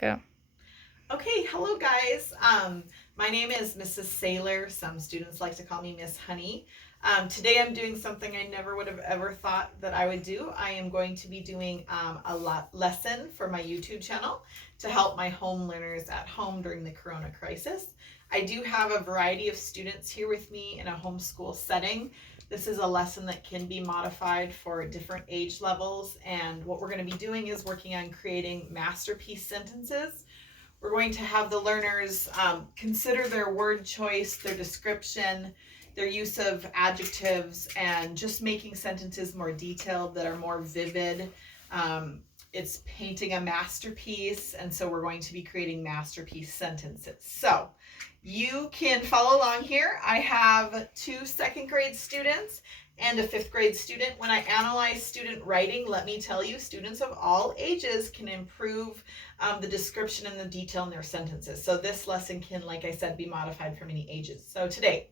Go. Okay, hello guys. My name is Mrs. Saylor. Some students like to call me Miss Honey. Today I'm doing something I never would have ever thought that I would do. I am going to be doing lesson for my YouTube channel to help my home learners at home during the Corona crisis. I do have a variety of students here with me in a homeschool setting. This is a lesson that can be modified for different age levels, and what we're going to be doing is working on creating masterpiece sentences. We're going to have the learners consider their word choice, their description, their use of adjectives, and just making sentences more detailed that are more vivid. It's painting a masterpiece, and so we're going to be creating masterpiece sentences. So you can follow along here. I have 2 second grade students and a 5th grade student. When I analyze student writing, let me tell you, students of all ages can improve the description and the detail in their sentences. So this lesson can, like I said, be modified for many ages. So today,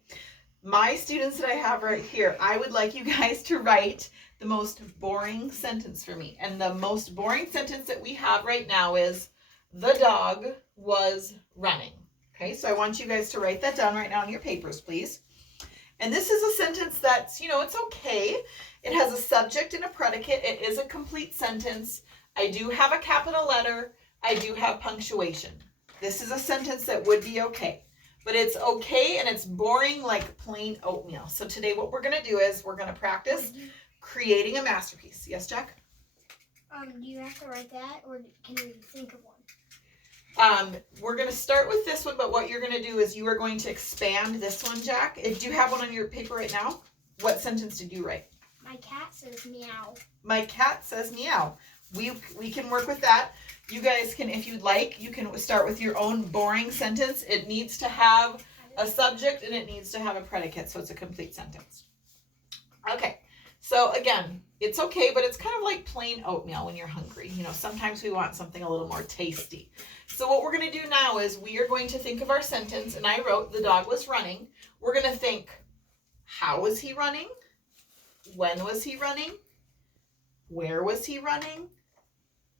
my students that I have right here, I would like you guys to write the most boring sentence for me. And the most boring sentence that we have right now is, the dog was running. Okay, so I want you guys to write that down right now on your papers, please. And this is a sentence that's, it's okay. It has a subject and a predicate. It is a complete sentence. I do have a capital letter. I do have punctuation. This is a sentence that would be okay. But it's okay and it's boring like plain oatmeal. So today what we're going to do is we're going to practice creating a masterpiece. Yes, Jack? Do you have to write that, or can we think of one? We're going to start with this one, but what you're going to do is you are going to expand this one, Jack. Do you have one on your paper right now? What sentence did you write? My cat says meow. My cat says meow. We can work with that. You guys can, if you'd like, you can start with your own boring sentence. It needs to have a subject and it needs to have a predicate, so it's a complete sentence. Okay, so again, it's okay, but it's kind of like plain oatmeal when you're hungry. Sometimes we want something a little more tasty. So what we're going to do now is we are going to think of our sentence, and I wrote, the dog was running. We're going to think, how was he running? When was he running? Where was he running?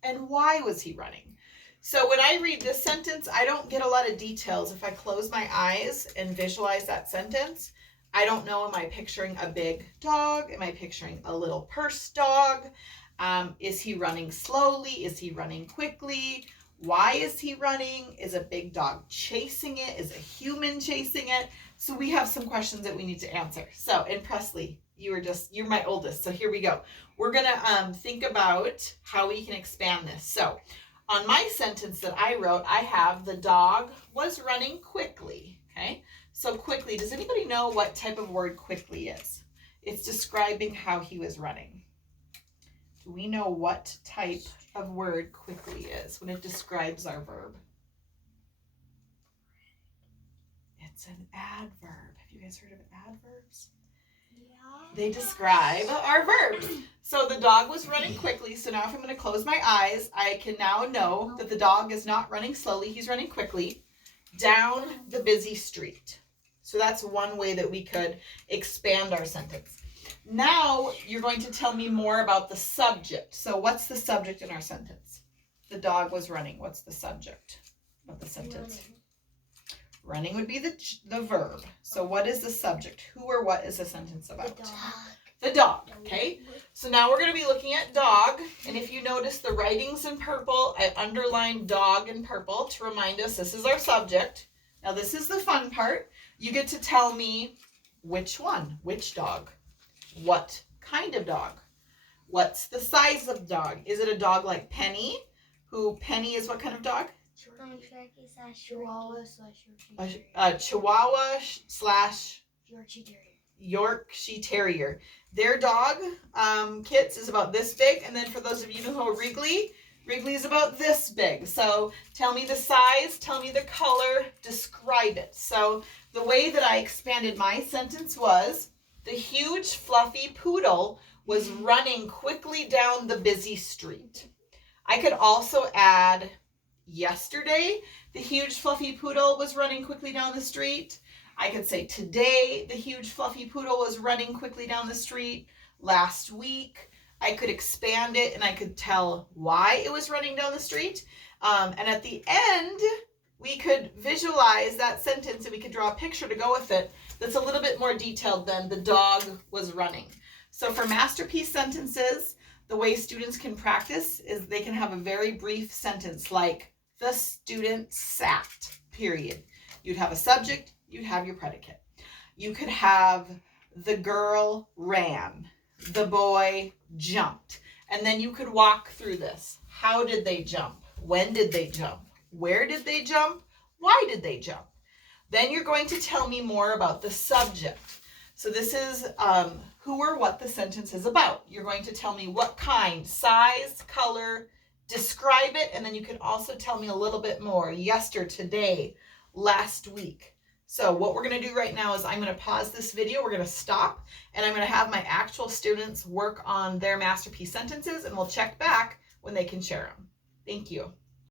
And why was he running? So when I read this sentence, I don't get a lot of details. If I close my eyes and visualize that sentence, I don't know, am I picturing a big dog? Am I picturing a little purse dog? Is he running slowly? Is he running quickly? Why is he running? Is a big dog chasing it? Is a human chasing it? So we have some questions that we need to answer. So, and Presley, you're my oldest. So here we go. We're going to think about how we can expand this. So on my sentence that I wrote, I have, the dog was running quickly. Okay. So quickly, does anybody know what type of word quickly is? It's describing how he was running. Do we know what type of word quickly is when it describes our verb? It's an adverb. Have you guys heard of adverbs? Yeah. They describe our verbs. So the dog was running quickly. So now if I'm going to close my eyes, I can now know that the dog is not running slowly. He's running quickly down the busy street. So that's one way that we could expand our sentence. Now you're going to tell me more about the subject. So what's the subject in our sentence? The dog was running. What's the subject of the sentence? Running would be the verb. So what is the subject? Who or what is the sentence about? The dog. The dog, okay? So now we're going to be looking at dog. And if you notice the writing's in purple, I underlined dog in purple to remind us this is our subject. Now this is the fun part. You get to tell me which one, which dog, what kind of dog, what's the size of the dog. Is it a dog like Penny? Penny is what kind of dog? Chihuahua slash Yorkshire Terrier. Their dog, Kits, is about this big. And then for those of you who know Wrigley is about this big. So tell me the size, tell me the color, describe it. So the way that I expanded my sentence was, the huge fluffy poodle was running quickly down the busy street. I could also add, yesterday, the huge fluffy poodle was running quickly down the street. I could say, today, the huge fluffy poodle was running quickly down the street. Last week, I could expand it, and I could tell why it was running down the street. And at the end, we could visualize that sentence, and we could draw a picture to go with it that's a little bit more detailed than the dog was running. So for masterpiece sentences, the way students can practice is they can have a very brief sentence like, the student sat, period. You'd have a subject, you'd have your predicate. You could have, the girl ran, the boy jumped. And then you could walk through this. How did they jump? When did they jump? Where did they jump? Why did they jump? Then you're going to tell me more about the subject. So this is who or what the sentence is about. You're going to tell me what kind, size, color, describe it, and then you can also tell me a little bit more. Yesterday, today, last week. So what we're going to do right now is I'm going to pause this video. We're going to stop, and I'm going to have my actual students work on their masterpiece sentences, and we'll check back when they can share them. Thank you.